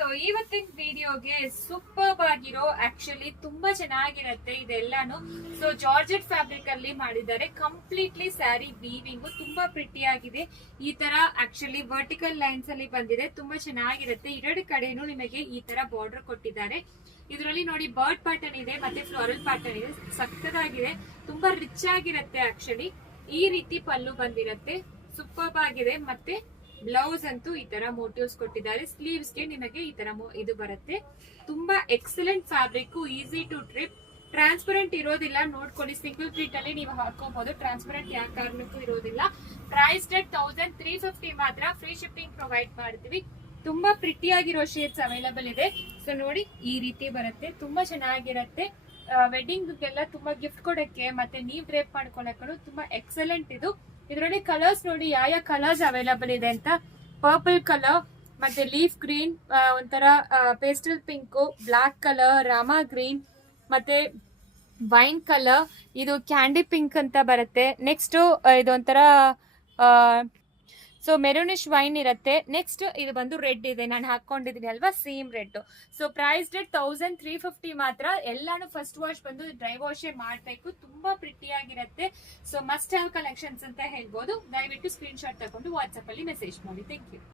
So ಇವತ್ತಿನ ವಿಡಿಯೋಗೆ super ಆಗಿರೋ ಆಕ್ಚುಲಿ ತುಂಬಾ ಚೆನ್ನಾಗಿರತ್ತೆ ಇದೆಲ್ಲಾನು. ಸೊ ಜಾರ್ಜೆಟ್ ಫ್ಯಾಬ್ರಿಕ್ ಅಲ್ಲಿ ಮಾಡಿದ್ದಾರೆ. ಕಂಪ್ಲೀಟ್ಲಿ ಸ್ಯಾರಿ ವೀವಿಂಗ್ ತುಂಬಾ ಪ್ರಿಟಿ ಆಗಿದೆ. ಈ ತರ ಆಕ್ಚುಲಿ ವರ್ಟಿಕಲ್ ಲೈನ್ಸ್ ಅಲ್ಲಿ ಬಂದಿದೆ. ತುಂಬಾ ಚೆನ್ನಾಗಿರುತ್ತೆ. ಎರಡು ಕಡೆನೂ ನಿಮಗೆ ಈ ತರ ಬಾರ್ಡರ್ ಕೊಟ್ಟಿದ್ದಾರೆ. ಇದರಲ್ಲಿ ನೋಡಿ ಬರ್ಡ್ ಪ್ಯಾಟರ್ನ್ ಇದೆ ಮತ್ತೆ ಫ್ಲೋರಲ್ ಪ್ಯಾಟರ್ನ್ ಇದೆ. ಸಕ್ಕತ್ತಾಗಿದೆ. ತುಂಬಾ ರಿಚ್ ಆಗಿರುತ್ತೆ. ಆಕ್ಚುಲಿ ಈ ರೀತಿ ಪಲ್ಲು ಬಂದಿರತ್ತೆ. ಸೂಪರ್ ಆಗಿದೆ. ಮತ್ತೆ ಬ್ಲೌಸ್ ಅಂತೂ ಈ ತರ ಮೋಟಿವ್ಸ್ ಕೊಟ್ಟಿದ್ದಾರೆ. ಸ್ಲೀವ್ಸ್ ಗೆ ನಿಮಗೆ ಈ ತರ ಇದು ಬರುತ್ತೆ. ತುಂಬಾ excellent fabric, easy to trip, transparent ಇರೋದಿಲ್ಲ. ನೋಡ್ಕೊಳ್ಳಿ, ಸಿಂಗಲ್ ಪ್ಲೀಟ್ ಅಲ್ಲಿ ನೀವು ಹಾಕೋಬಹುದು. ಟ್ರಾನ್ಸ್ಪರೆಂಟ್ ಯಾವ ಕಾರಣಕ್ಕೂ ಇರೋದಿಲ್ಲ. ಪ್ರೈಸ್ ರೇಟ್ 1350 ಮಾತ್ರ. ಫ್ರೀ ಶಿಪ್ಪಿಂಗ್ ಪ್ರೊವೈಡ್ ಮಾಡ್ತೀವಿ. ತುಂಬಾ ಪ್ರಿಟಿ ಆಗಿರೋ ಶೇಡ್ಸ್ ಅವೈಲಬಲ್ ಇದೆ. ಸೊ ನೋಡಿ, ಈ ರೀತಿ ಬರುತ್ತೆ. ತುಂಬಾ ಚೆನ್ನಾಗಿರತ್ತೆ. ವೆಡ್ಡಿಂಗ್ ಗೆಲ್ಲ ತುಂಬಾ ಗಿಫ್ಟ್ ಕೊಡಕ್ಕೆ ಮತ್ತೆ ನೀವ್ ಡ್ರೇಪ್ ಮಾಡ್ಕೊಳಕ್ಕೂ ತುಂಬಾ ಎಕ್ಸಲೆಂಟ್ ಇದು. ಇದರಲ್ಲಿ ಕಲರ್ಸ್ ನೋಡಿ ಯಾವ ಕಲರ್ಸ್ ಅವೈಲಬಲ್ ಇದೆ ಅಂತ. ಪರ್ಪಲ್ ಕಲರ್ ಮತ್ತೆ ಲೀಫ್ ಗ್ರೀನ್, ಒಂಥರ pastel pink, black colour, Rama green ಮತ್ತೆ ವೈನ್ ಕಲರ್, ಇದು ಕ್ಯಾಂಡಿ ಪಿಂಕ್ ಅಂತ ಬರುತ್ತೆ. ನೆಕ್ಸ್ಟ್ ಇದೊಂಥರ ಸೊ ಮೆರೂನಿಶ್ ವೈನ್ ಇರುತ್ತೆ. ನೆಕ್ಸ್ಟ್ ಇದು ಬಂದು ರೆಡ್ ಇದೆ, ನಾನು ಹಾಕೊಂಡಿದ್ದೀನಿ ಅಲ್ವಾ, same red. So price rate 1350 ಮಾತ್ರ. ಎಲ್ಲಾನು ಫಸ್ಟ್ ವಾಶ್ ಬಂದು ಡ್ರೈ ವಾಶ್ ಮಾಡ್ಬೇಕು. ತುಂಬಾ ಪ್ರಿಟಿ ಆಗಿರುತ್ತೆ. ಸೊ ಮಸ್ಟ್ ಹ್ಯಾವ್ ಕಲೆಕ್ಷನ್ಸ್ ಅಂತ ಹೇಳ್ಬೋದು. ದಯವಿಟ್ಟು ಸ್ಕ್ರೀನ್ ಶಾಟ್ ತಗೊಂಡು ವಾಟ್ಸ್ಆಪ್ ಅಲ್ಲಿ ಮೆಸೇಜ್ ಮಾಡಿ. Thank you.